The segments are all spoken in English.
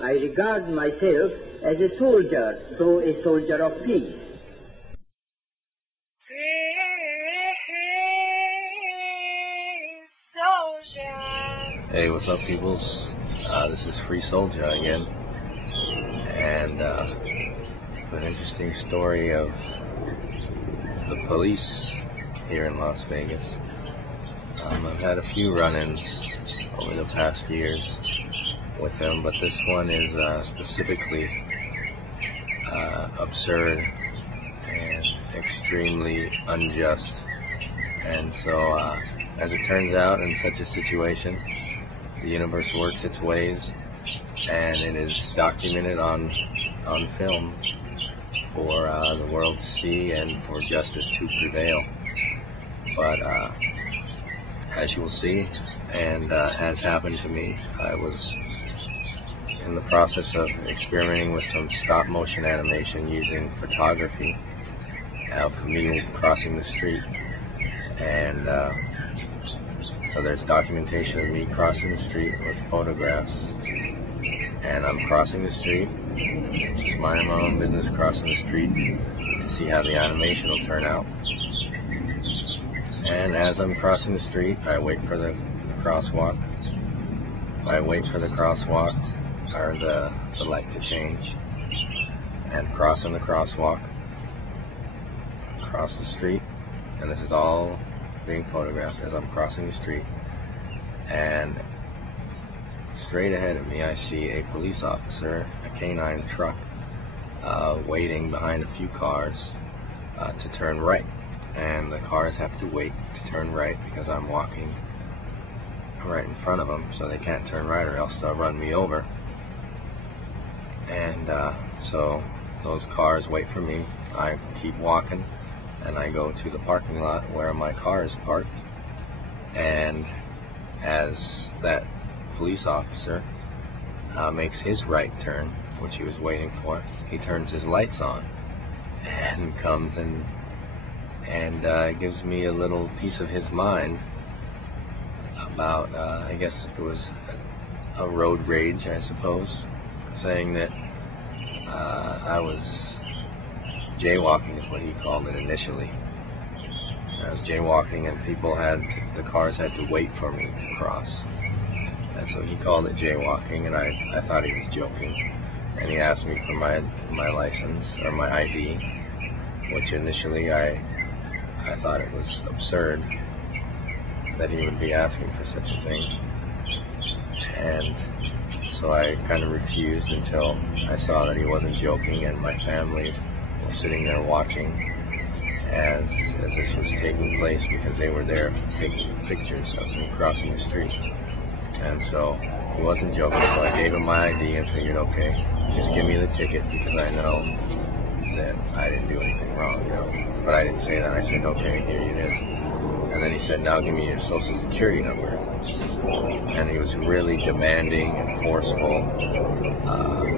I regard myself as a soldier, though a soldier of peace. Hey, what's up, peoples? This is freesoulJAH again, and an interesting story of the police here in Las Vegas. I've had a few run-ins over the past years with them, but this one is specifically absurd and extremely unjust. And so, as it turns out, in such a situation, the universe works its ways, and it is documented on film for the world to see and for justice to prevail. But as you will see, and has happened to me, I was in the process of experimenting with some stop motion animation using photography of me crossing the street. And so there's documentation of me crossing the street with photographs, and I'm crossing the street, just minding my own business, crossing the street to see how the animation will turn out. And as I'm crossing the street, I wait for the crosswalk. I wait for the crosswalk, or the light to change, and crossing the crosswalk, cross the street, and this is all being photographed as I'm crossing the street. And straight ahead of me, I see a police officer, a canine truck, waiting behind a few cars to turn right. And the cars have to wait to turn right because I'm walking right in front of them, so they can't turn right or else they'll run me over. And so those cars wait for me. I keep walking, and I go to the parking lot where my car is parked. And as that police officer makes his right turn, which he was waiting for, he turns his lights on and comes and gives me a little piece of his mind about, I guess it was a road rage, I suppose, saying that I was jaywalking, is what he called it initially. I was jaywalking, and the cars had to wait for me to cross. And so he called it jaywalking, and I thought he was joking. And he asked me for my license, or my ID, which initially I thought it was absurd that he would be asking for such a thing. And so I kind of refused until I saw that he wasn't joking, and my family was sitting there watching as this was taking place, because they were there taking pictures of me crossing the street. And so he wasn't joking, so I gave him my ID and figured, okay, just give me the ticket, because I know that I didn't do anything wrong, you know. But I didn't say that. I said, okay, here it is. And then he said, now give me your social security number. And he was really demanding and forceful,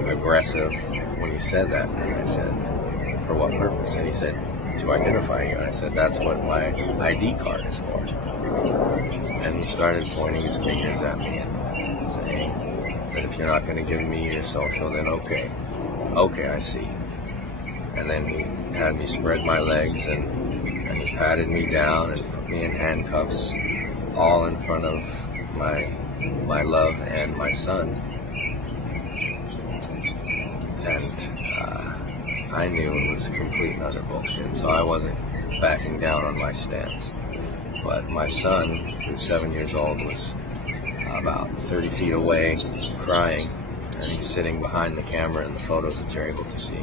aggressive when he said that. And I said, for what purpose? And he said, to identify you. And I said, that's what my ID card is for. And he started pointing his fingers at me and saying that if you're not going to give me your social, then okay. Okay, I see. And then he had me spread my legs, and he patted me down and put me in handcuffs, all in front of my love and my son. And I knew it was complete and utter bullshit, so I wasn't backing down on my stance. But my son, who's 7 years old, was about 30 feet away, crying, and he's sitting behind the camera in the photos that you're able to see.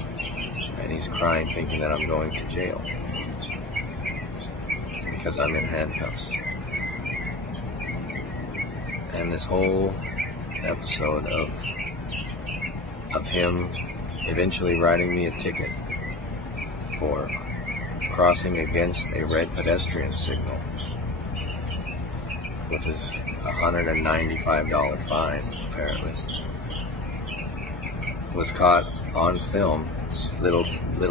And he's crying, thinking that I'm going to jail because I'm in handcuffs. And this whole episode of him eventually writing me a ticket for crossing against a red pedestrian signal, which is a $195 fine, apparently, was caught on film. Little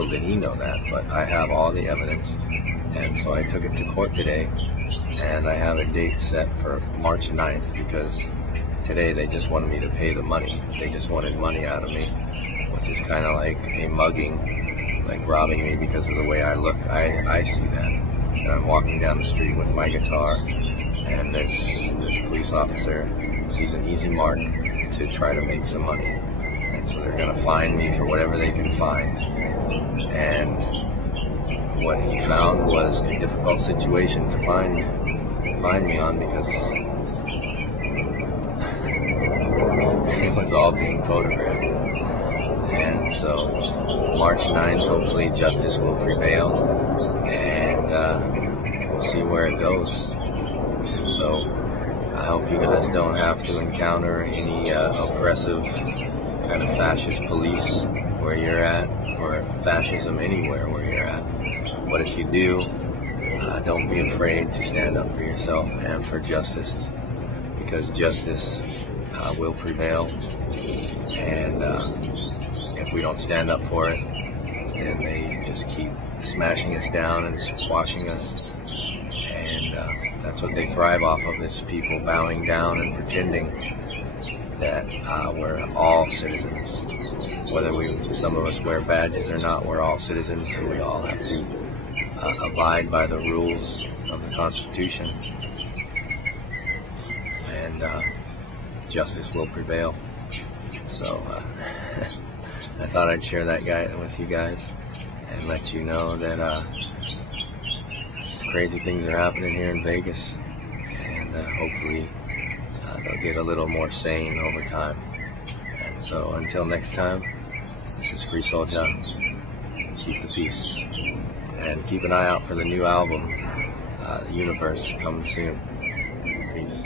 did he know that, but I have all the evidence. And so I took it to court today, and I have a date set for March 9th, because today they just wanted me to pay the money. They just wanted money out of me, which is kind of like a mugging, like robbing me because of the way I look. I see that. And I'm walking down the street with my guitar, and this police officer sees an easy mark to try to make some money. And so they're going to fine me for whatever they can find. And what he found was a difficult situation to find me on, because it was all being photographed. And so March 9th, hopefully justice will prevail, and we'll see where it goes. And so I hope you guys don't have to encounter any oppressive kind of fascist police where you're at, or fascism anywhere where you're at. But if you do, don't be afraid to stand up for yourself and for justice, because justice will prevail. And if we don't stand up for it, then they just keep smashing us down and squashing us. And that's what they thrive off of, is people bowing down and pretending that we're all citizens. Whether some of us wear badges or not, we're all citizens, and we all have to abide by the rules of the Constitution. And justice will prevail. So I thought I'd share that with you guys and let you know that crazy things are happening here in Vegas, and hopefully they'll get a little more sane over time. And so until next time, this is freesoulJAH. Keep the peace, and keep an eye out for the new album, Universe, coming soon. Peace.